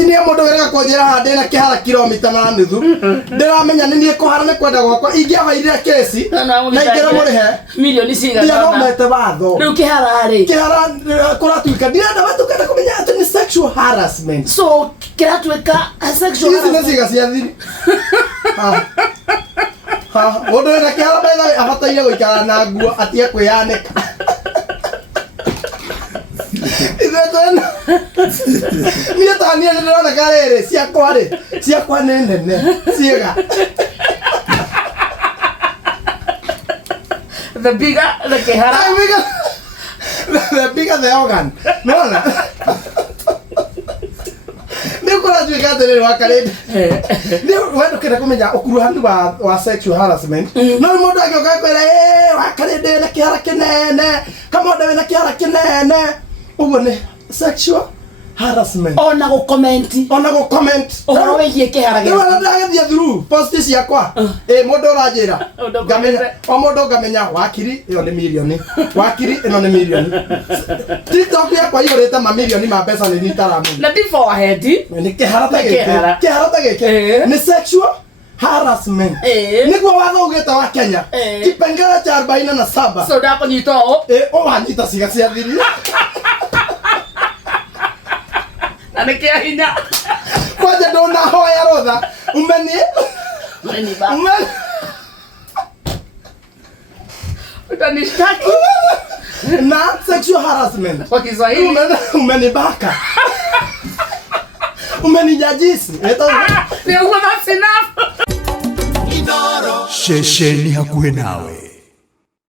Ni mundu wega kwenjera hande na kihara kilomita na nuthu ndiramenya ni nie kuhara ni kwenda gwakwa ingĩahaire kesi na ingĩra murihe milioni cigana ndia no mete watho riu kihara kuratuika ndirenda batukana kumenya ati ni sexual harassment so kiratuika sexual harassment ciga cia thiri mundu wina kihara betha abataire guikara na nguo atie kwiyanika Mira tania ndona karere ciakwa nene ciega the bigger the kihara the bigger the organ nona ni ukora tuika tere wa karere ni wendo kira kumenya ukuruhanu wa sexual harassment no mundu agioka kwera wa karere na kihara kinene Kamonde wina kihara kinene ubone sexual harassment ona go comment ohoro wegie kihara gä nä ndagathia through post ciakwa mundu uranjira ngamenya o mundu ngamenya wakiri iyo ni milioni wakiri ino ni milioni TikTok yakwa igurite mamilioni ma mbeca ni nitaramu na before ahead ni kihara ta gä ni sexual harassment niguo watho ugite wa Kenya kipengele cha 47 so ndakonyita o wanyita ciga cia thiri anakia hinya kwaje ndona hoya rotha umeni ba utanishtaki na sexual harassment kwa Kiswahili umenibaka umenijajisi ni uko that's enough Inooro shesheni hakuhe nawe.